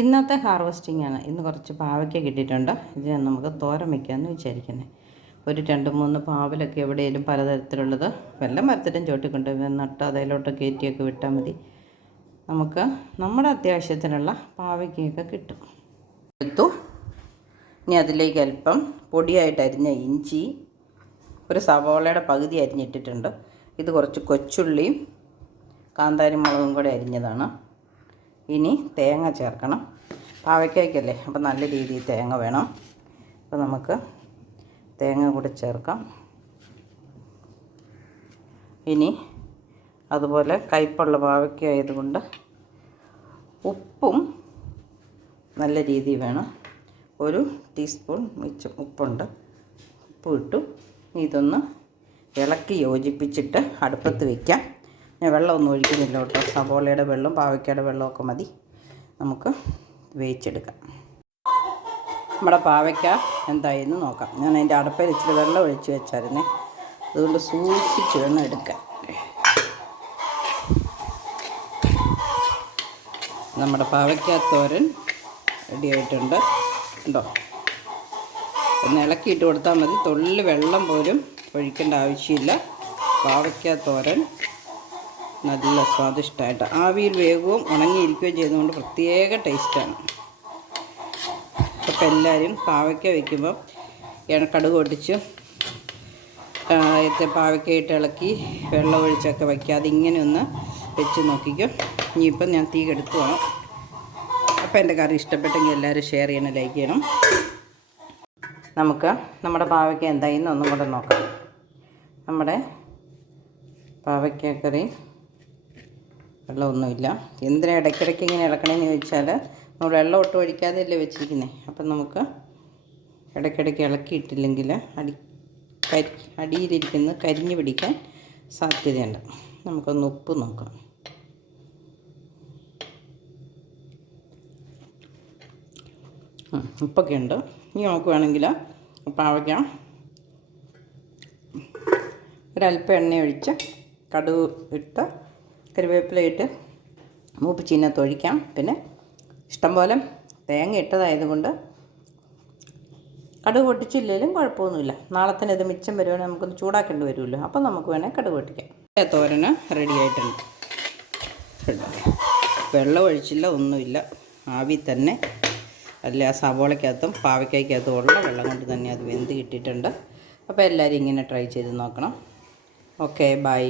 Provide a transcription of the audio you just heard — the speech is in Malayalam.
ഇന്നത്തെ ഹാർവെസ്റ്റിംഗ് ആണ്. ഇന്ന് കുറച്ച് പാവയ്ക്ക കിട്ടിയിട്ടുണ്ട്. ഇത് നമുക്ക് തോരൻ വയ്ക്കാമെന്ന് വിചാരിക്കുന്നത്. ഒരു 2-3 പാവലൊക്കെ എവിടെയെങ്കിലും പലതരത്തിലുള്ളത് വല്ല മരത്തിലും ചോട്ടിക്കൊണ്ട് നട്ട് അതിലോട്ട് കയറ്റിയൊക്കെ വിട്ടാൽ മതി. നമുക്ക് നമ്മുടെ അത്യാവശ്യത്തിനുള്ള പാവയ്ക്കയൊക്കെ കിട്ടും. എടുത്തു. ഇനി അതിലേക്ക് അല്പം പൊടിയായിട്ട് അരിഞ്ഞ ഇഞ്ചി, ഒരു സവോളയുടെ പകുതി അരിഞ്ഞിട്ടിട്ടുണ്ട്. ഇത് കുറച്ച് കൊച്ചുള്ളിയും കാന്താരി മുളകും കൂടെ അരിഞ്ഞതാണ്. ഇനി തേങ്ങ ചേർക്കണം. പാവയ്ക്കല്ലേ, അപ്പോൾ നല്ല രീതിയിൽ തേങ്ങ വേണം. അപ്പോൾ നമുക്ക് തേങ്ങ കൂടെ ചേർക്കാം. ഇനി അതുപോലെ കയ്പുള്ള പാവയ്ക്ക ആയതുകൊണ്ട് ഉപ്പും നല്ല രീതിയിൽ വേണം. 1 ടീസ്പൂൺ മിച്ചം ഉപ്പുണ്ട്. ഉപ്പ് ഇട്ടു. ഇതൊന്ന് ഇളക്കി യോജിപ്പിച്ചിട്ട് അടുപ്പത്ത് വയ്ക്കാം. ഞാൻ വെള്ളമൊന്നും ഒഴിക്കുന്നില്ല കേട്ടോ. സവോളയുടെ വെള്ളം പാവയ്ക്കയുടെ വെള്ളമൊക്കെ മതി. നമുക്ക് വേവിച്ചെടുക്കാം. നമ്മുടെ പാവയ്ക്ക എന്തായെന്ന് നോക്കാം. ഞാൻ അതിൻ്റെ അടുപ്പിൽ ഇച്ചിരി വെള്ളം ഒഴിച്ച് വെച്ചായിരുന്നേ, അതുകൊണ്ട് സൂക്ഷിച്ച് വേണം എടുക്കാൻ. നമ്മുടെ പാവയ്ക്ക തോരൻ റെഡി ആയിട്ടുണ്ട്. ഉണ്ടോ? ഒന്ന് ഇളക്കിയിട്ട് കൊടുത്താൽ മതി. തുള്ളി വെള്ളം പോലും ഒഴിക്കേണ്ട ആവശ്യമില്ല. പാവയ്ക്ക തോരൻ നല്ല സ്വാദിഷ്ടമായിട്ട് ആവിയിൽ വേഗവും ഉണങ്ങിയിരിക്കുകയും ചെയ്തുകൊണ്ട് പ്രത്യേക ടേസ്റ്റാണ്. അപ്പോൾ എല്ലാവരും പാവയ്ക്ക വയ്ക്കുമ്പോൾ കടുക് പൊട്ടിച്ച് പാവയ്ക്കയിട്ട് ഇളക്കി വെള്ളം ഒഴിച്ചൊക്കെ വയ്ക്കാതെ ഇങ്ങനെ ഒന്ന് വെച്ച് നോക്കിക്കും. ഇനിയിപ്പം ഞാൻ തീ കെടുത്തു വേണം. അപ്പോൾ എൻ്റെ കറി ഇഷ്ടപ്പെട്ടെങ്കിൽ എല്ലാവരും ഷെയർ ചെയ്യണം, ലൈക്ക് ചെയ്യണം. നമുക്ക് നമ്മുടെ പാവയ്ക്ക എന്തായിന്ന് ഒന്നും കൂടെ നോക്കാം. നമ്മുടെ പാവയ്ക്ക കറി വെള്ളമൊന്നുമില്ല. എന്തിനാ ഇടയ്ക്കിടയ്ക്ക് ഇങ്ങനെ ഇളക്കണമെന്ന് ചോദിച്ചാൽ നമ്മൾ വെള്ളം ഒട്ടും ഒഴിക്കാതെയല്ലേ വെച്ചിരിക്കുന്നത്. അപ്പം നമുക്ക് ഇടയ്ക്കിടയ്ക്ക് ഇളക്കിയിട്ടില്ലെങ്കിൽ അടിയിലിരിക്കുന്ന കരിഞ്ഞ് പിടിക്കാൻ സാധ്യതയുണ്ട്. നമുക്കൊന്ന് ഉപ്പ് നോക്കാം. ഉപ്പൊക്കെ ഉണ്ട്. ഇനി നമുക്ക് വേണമെങ്കിൽ പാവയ്ക്ക ഒരല്പം എണ്ണ ഒഴിച്ച് കടുക് ഇട്ട് കറിവേപ്പില ഇട്ട് മൂപ്പിച്ചിനകത്ത് ഒഴിക്കാം. പിന്നെ ഇഷ്ടംപോലെ തേങ്ങ ഇട്ടതായതുകൊണ്ട് കടുക് പൊട്ടിച്ചില്ലെങ്കിലും കുഴപ്പമൊന്നുമില്ല. നാളെ തന്നെ ഇത് മിച്ചം വരുവാണെങ്കിൽ നമുക്കൊന്ന് ചൂടാക്കേണ്ടി വരുമല്ലോ. അപ്പം നമുക്ക് വേണമെങ്കിൽ കടുക് പൊട്ടിക്കാം. തോരന് റെഡി ആയിട്ടുണ്ട്. വെള്ളം ഒഴിച്ചില്ല, ഒന്നുമില്ല. ആവി തന്നെ അല്ല, ആ സവോളയ്ക്കകത്തും പാവയ്ക്കകത്തും ഉള്ള വെള്ളം കൊണ്ട് തന്നെ അത് വെന്ത് കിട്ടിയിട്ടുണ്ട്. അപ്പോൾ എല്ലാവരും ഇങ്ങനെ ട്രൈ ചെയ്ത് നോക്കണം. Okay, by.